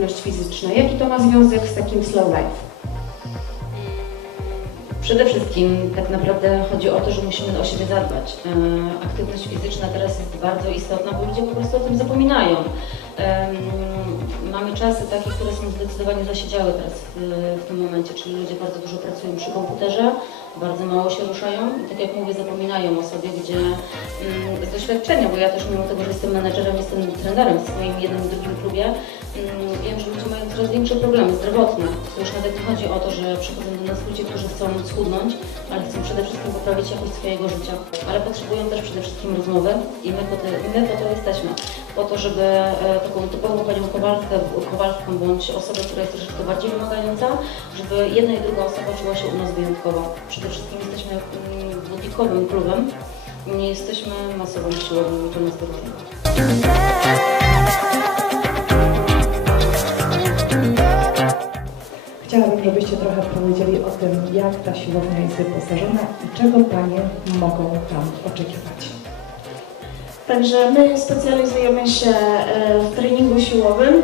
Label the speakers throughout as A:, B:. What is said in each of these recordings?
A: aktywność fizyczna. Jaki to ma związek z takim slow life?
B: Przede wszystkim tak naprawdę chodzi o to, że musimy o siebie zadbać. E, Aktywność fizyczna teraz jest bardzo istotna, bo ludzie po prostu o tym zapominają. Mamy czasy takie, które są zdecydowanie zasiedziałe teraz w tym momencie, czyli ludzie bardzo dużo pracują przy komputerze, bardzo mało się ruszają i tak jak mówię, zapominają o sobie, gdzie mm, z doświadczenia, bo ja też mimo tego, że jestem menedżerem, jestem trenerem w swoim jednym i drugim klubie, mm, wiem, że ludzie mają coraz większe problemy zdrowotne. To już nawet nie chodzi o to, że przychodzą do nas ludzie, którzy chcą schudnąć, ale chcą przede wszystkim poprawić jakość swojego życia. Ale potrzebują też przede wszystkim rozmowy i my po, my po to jesteśmy. Po to, żeby e, taką typową panią Kowalskę, Kowalską bądź osobę, która jest troszeczkę bardziej wymagająca, żeby jedna i druga osoba czuła się u nas wyjątkowo. Przede wszystkim jesteśmy budikowym klubem, nie jesteśmy masową nas wyróżnia.
A: Chciałabym, żebyście trochę powiedzieli o tym, jak ta siłownia jest wyposażona i czego Panie mogą tam oczekiwać.
C: Także my specjalizujemy się e, w treningu siłowym.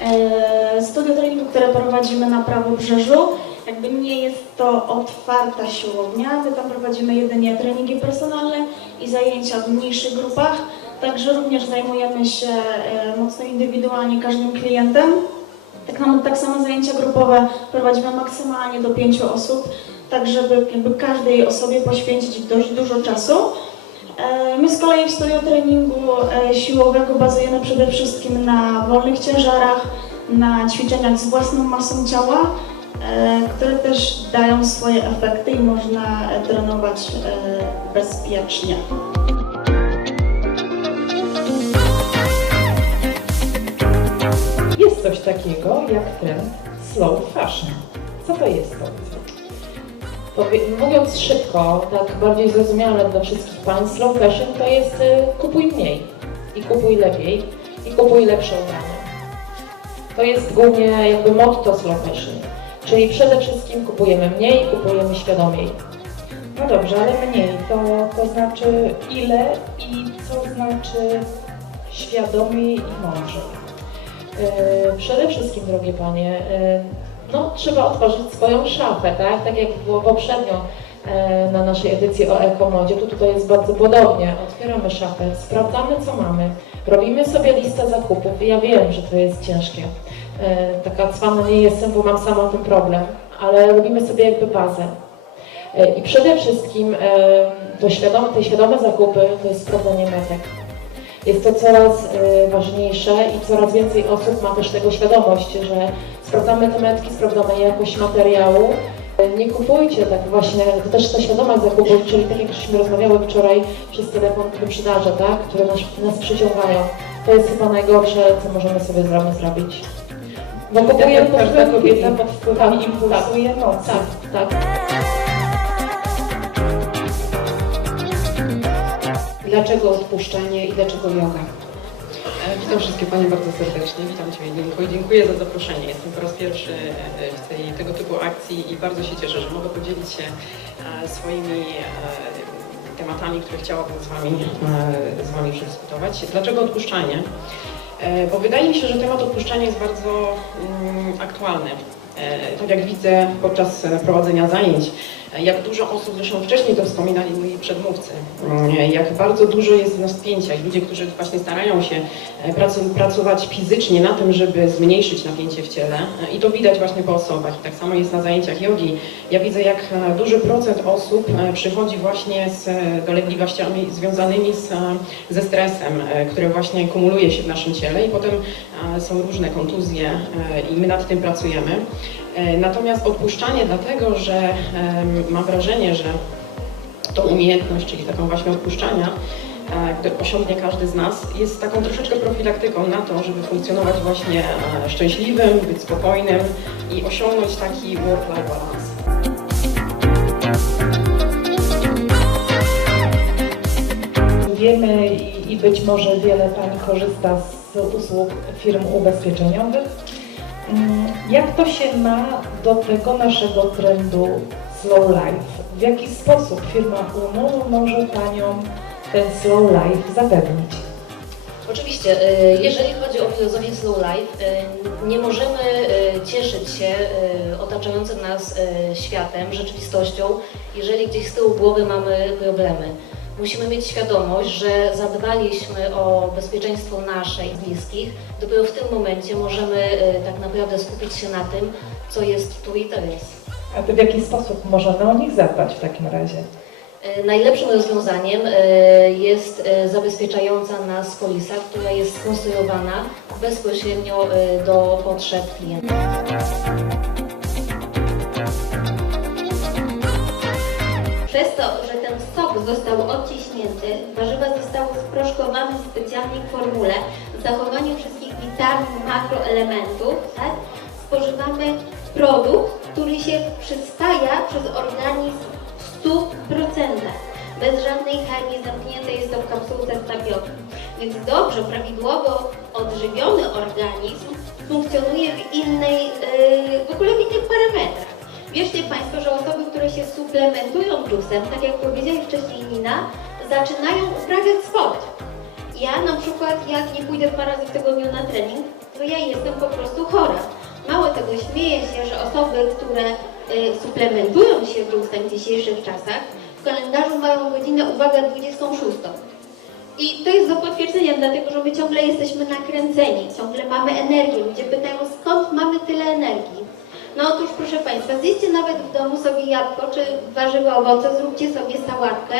C: E, Studio treningu, które prowadzimy na Prawobrzeżu, jakby nie jest to otwarta siłownia. My tam prowadzimy jedynie treningi personalne i zajęcia w mniejszych grupach. Także również zajmujemy się e, mocno indywidualnie każdym klientem. Tak, samo- tak samo zajęcia grupowe prowadzimy maksymalnie do pięciu osób, tak żeby jakby każdej osobie poświęcić dość dużo czasu. E, My z kolei w studio treningu e, siłowego bazujemy przede wszystkim na wolnych ciężarach, na ćwiczeniach z własną masą ciała, które też dają swoje efekty i można e, trenować e, bezpiecznie.
A: Jest coś takiego jak trend slow fashion. Co to jest to?
B: Mówiąc szybko, tak bardziej zrozumiale dla wszystkich pań, slow fashion to jest kupuj mniej i kupuj lepiej i kupuj lepsze ubrania. To jest głównie jakby motto slow fashion, czyli przede wszystkim kupujemy mniej, kupujemy świadomiej.
A: No dobrze, ale mniej to, to znaczy ile i co znaczy świadomie i mądrzej.
B: Yy, Przede wszystkim, drogie panie, yy, no, trzeba otworzyć swoją szafę, tak? Tak jak było poprzednio yy, na naszej edycji o ekomodzie, to tutaj jest bardzo podobnie. Otwieramy szafę, sprawdzamy co mamy, robimy sobie listę zakupów. Ja wiem, że to jest ciężkie. Yy, Taka cwana nie jestem, bo mam sama ten problem, ale robimy sobie jakby bazę. Yy, I przede wszystkim yy, to świadome, te świadome zakupy to jest sprawdzanie metek. Jest to coraz ważniejsze i coraz więcej osób ma też tego świadomość, że sprawdzamy te metki, sprawdzamy jakość materiału. Nie kupujcie tak właśnie, to też ta świadomość zakupu, czyli tak jak żeśmy rozmawiały wczoraj przez telefon wyprzedaże, tak, które nas, nas przyciągają. To jest chyba najgorsze, co możemy sobie zrobić. Bo Tak kupujemy każda kobieta chwili. pod wpływem Tak, impulsu i emocji. Tak, tak.
A: Dlaczego odpuszczanie i dlaczego yoga?
D: E, Witam wszystkie Panie bardzo serdecznie, witam Cię i dziękuję za zaproszenie. Jestem po raz pierwszy e, w tej, tego typu akcji i bardzo się cieszę, że mogę podzielić się e, swoimi tematami, które chciałabym z Wami, z wami przedyskutować. Dlaczego odpuszczanie? E, Bo wydaje mi się, że temat odpuszczania jest bardzo mm, aktualny. E, Tak jak widzę podczas e, prowadzenia zajęć, e, jak dużo osób, zresztą wcześniej to wspominali moi przedmówcy, jak bardzo dużo jest spięcia i ludzie, którzy właśnie starają się pracować fizycznie na tym, żeby zmniejszyć napięcie w ciele i to widać właśnie po osobach. I tak samo jest na zajęciach jogi. Ja widzę, jak duży procent osób przychodzi właśnie z dolegliwościami związanymi z, ze stresem, e, który właśnie kumuluje się w naszym ciele i potem są różne kontuzje i my nad tym pracujemy. E, Natomiast odpuszczanie dlatego, że mam wrażenie, że tą umiejętność, czyli taką właśnie odpuszczania, e, który osiągnie każdy z nas, jest taką troszeczkę profilaktyką na to, żeby funkcjonować właśnie e, szczęśliwym, być spokojnym i osiągnąć taki work-life balance.
A: Wiemy i być może wiele Pani korzysta z usług firm ubezpieczeniowych. Mm, Jak to się ma do tego naszego trendu slow life? W jaki sposób firma UNO może Paniom ten slow life zapewnić?
E: Oczywiście, y, jeżeli chodzi o filozofię slow life, y, nie możemy y, cieszyć się otaczającym nas światem, rzeczywistością, jeżeli gdzieś z tyłu głowy mamy problemy. Musimy mieć świadomość, że zadbaliśmy o bezpieczeństwo nasze i bliskich. Dopiero w tym momencie możemy y, tak naprawdę skupić się na tym, co jest tu i teraz.
A: A to w jaki sposób możemy o nich zadbać w takim razie?
E: E, Najlepszym rozwiązaniem e, jest zabezpieczająca nas polisa, która jest skonstruowana bezpośrednio do potrzeb klienta.
F: Przez to, że został odciśnięty, warzywa zostały sproszkowane w specjalnej formule z zachowaniem wszystkich witamin, makroelementów, tak? spożywamy produkt, który się przyswaja przez organizm w 100%. Bez żadnej chemii zamknięte jest to w kapsułce z. Więc dobrze, prawidłowo odżywiony organizm funkcjonuje w innej, yy, w ogóle w innych parametrach. Wierzcie Państwo, że osoby, się suplementują dżusem, tak jak powiedziała wcześniej Nina, zaczynają uprawiać sport. Ja na przykład, jak nie pójdę dwa razy w tygodniu na trening, to ja jestem po prostu chora. Mało tego, śmieję się, że osoby, które y, suplementują się dżusem w dzisiejszych czasach, w kalendarzu mają godzinę, uwaga, 26. I to jest do potwierdzenia, dlatego że my ciągle jesteśmy nakręceni, ciągle mamy energię. Ludzie pytają, skąd mamy tyle energii? No otóż proszę Państwa, zjedzcie nawet w domu sobie jabłko czy warzywa, owoce, zróbcie sobie sałatkę.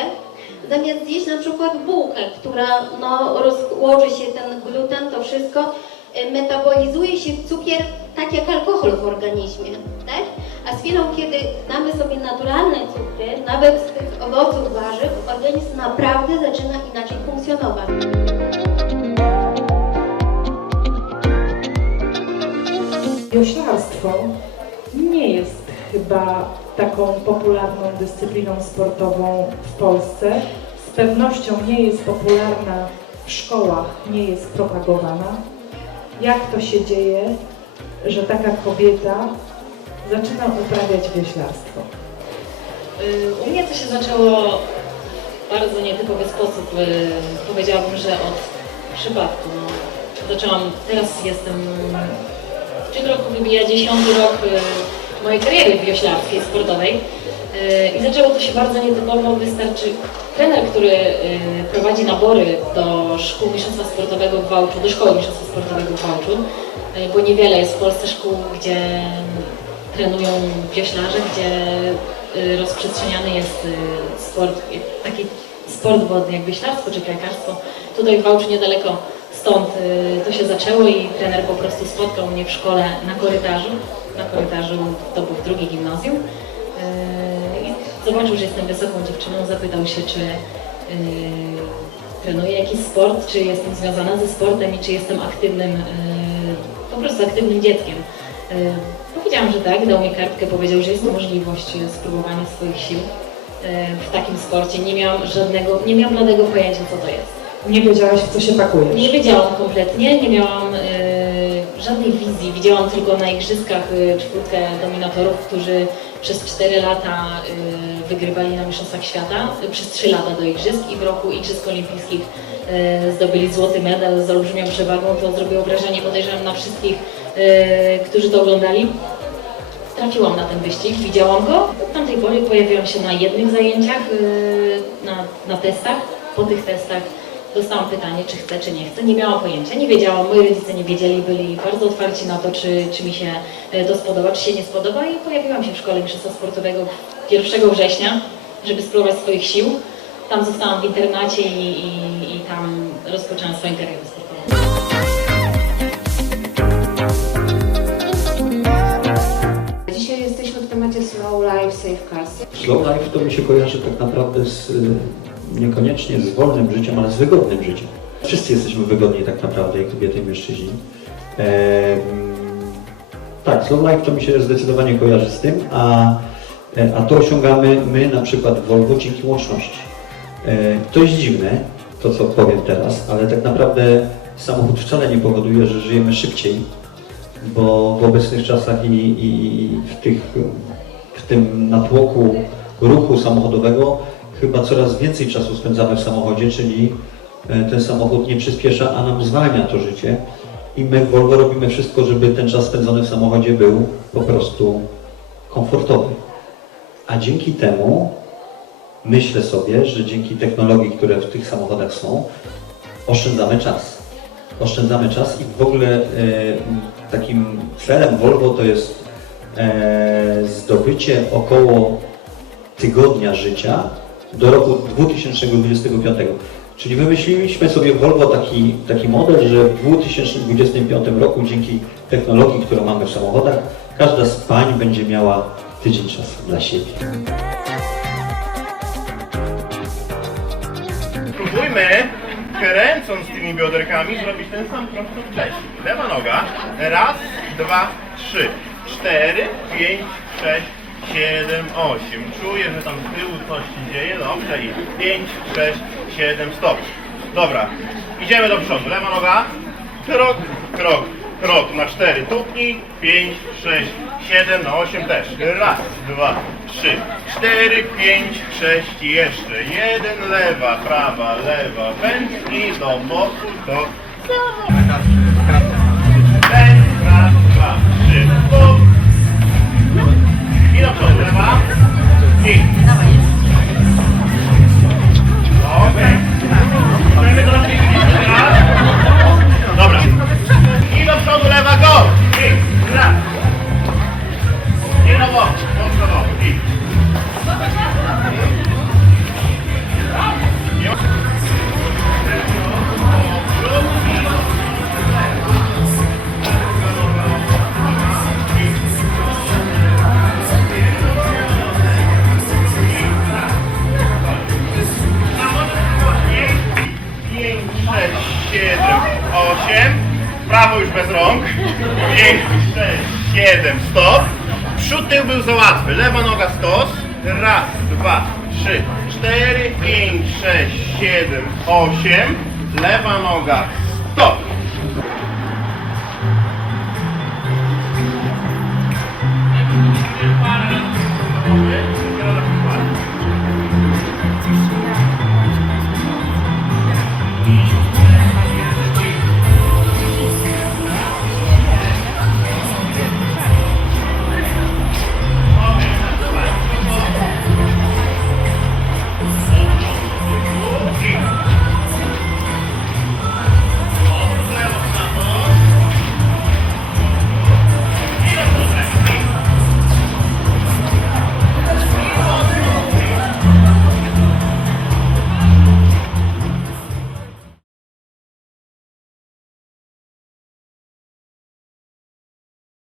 F: Zamiast zjeść na przykład bułkę, która no, rozłoży się ten gluten, to wszystko, y, metabolizuje się cukier tak jak alkohol w organizmie, tak? A z chwilą, kiedy damy sobie naturalne cukry, nawet z tych owoców, warzyw, organizm naprawdę zaczyna inaczej funkcjonować.
A: Jest chyba taką popularną dyscypliną sportową w Polsce. Z pewnością nie jest popularna w szkołach, nie jest propagowana. Jak to się dzieje, że taka kobieta zaczyna uprawiać wioślarstwo?
E: Y, U mnie to się zaczęło w bardzo nietypowy sposób. y, Powiedziałabym, że od przypadku. No, zaczęłam, teraz jestem w tym roku wybija dziesiąty rok y, mojej kariery wioślarskiej, sportowej. Y, I zaczęło to się bardzo nietypowo. Wystarczy trener, który y, prowadzi nabory do szkół mistrzostwa sportowego w Wałczu, do szkoły mistrzostwa sportowego w Wałczu, y, bo niewiele jest w Polsce szkół, gdzie trenują wioślarze, gdzie rozprzestrzeniany jest sport, taki sport wodny jak wioślarstwo czy piłkarstwo. Tutaj w Wałczu niedaleko stąd y, to się zaczęło i trener po prostu spotkał mnie w szkole na korytarzu. Na korytarzu to był w drugiej gimnazjum. Y, I zobaczył, że jestem wysoką dziewczyną, zapytał się, czy y, trenuję jakiś sport, czy jestem związana ze sportem i czy jestem aktywnym, po prostu aktywnym dzieckiem. Powiedziałam, że tak, dał mi kartkę, powiedział, że jest możliwość spróbowania swoich sił w takim sporcie. Nie miałam żadnego, nie miałam bladego pojęcia, co to jest.
A: Nie wiedziałaś, w co się pakujesz.
E: Nie wiedziałam kompletnie, nie miałam e, żadnej wizji. Widziałam tylko na igrzyskach e, czwórkę dominatorów, którzy przez 4 lata e, wygrywali na Mistrzostwach Świata, e, przez 3 lata do igrzysk i w roku Igrzysk Olimpijskich e, zdobyli złoty medal z olbrzymią przewagą. To zrobiło wrażenie, podejrzewam, na wszystkich, e, którzy to oglądali. Trafiłam na ten wyścig, widziałam go. Od tamtej pory pojawiłam się na jednych zajęciach, yy, na, na testach. Po tych testach dostałam pytanie, czy chcę, czy nie chcę. Nie miałam pojęcia, nie wiedziałam. Moi rodzice nie wiedzieli, byli bardzo otwarci na to, czy, czy mi się yy, to spodoba, czy się nie spodoba. I pojawiłam się w szkole mistrzostwa sportowego 1 września, żeby spróbować swoich sił. Tam zostałam w internacie i, i, i tam rozpoczęłam swoją karierę sportową.
A: Dzisiaj jesteśmy w temacie Slow Life Safe Cars.
G: Slow life to mi się kojarzy tak naprawdę z, niekoniecznie z wolnym życiem, ale z wygodnym życiem. Wszyscy jesteśmy wygodni tak naprawdę, i kobiety i mężczyźni. Tak, slow life to mi się zdecydowanie kojarzy z tym, a, e, a to osiągamy my na przykład w Volvo dzięki łączności. E, To jest dziwne, to co powiem teraz, ale tak naprawdę samochód wcale nie powoduje, że żyjemy szybciej, bo w obecnych czasach i, i w, tych, w tym natłoku ruchu samochodowego chyba coraz więcej czasu spędzamy w samochodzie, czyli e, ten samochód nie przyspiesza, a nam zwalnia to życie. I my w Volvo robimy wszystko, żeby ten czas spędzony w samochodzie był po prostu komfortowy. A dzięki temu myślę sobie, że dzięki technologii, które w tych samochodach są, oszczędzamy czas. Oszczędzamy czas i w ogóle e, takim celem Volvo to jest e, zdobycie około tygodnia życia do roku 2025. Czyli wymyśliliśmy sobie w Volvo taki, taki model, że w 2025 roku dzięki technologii, którą mamy w samochodach, każda z pań będzie miała tydzień czasu dla siebie.
H: Spróbujmy, kręcąc tymi bioderkami, zrobić ten sam krok co wcześniej. Lewa noga. Raz, dwa, trzy, cztery, pięć, sześć, siedem, osiem. Czuję, że tam z tyłu coś się dzieje. Dobrze i pięć, sześć, siedem, stop. Dobra, idziemy do przodu. Lewa noga. Krok, krok, krok na cztery. Tupnij. Pięć, sześć, siedem, na osiem też. Raz, dwa, trzy, cztery, pięć, sześć i jeszcze. Jeden, lewa, prawa, lewa. Pędź i do boku, do siedem, osiem. Lewa noga stop. Razy.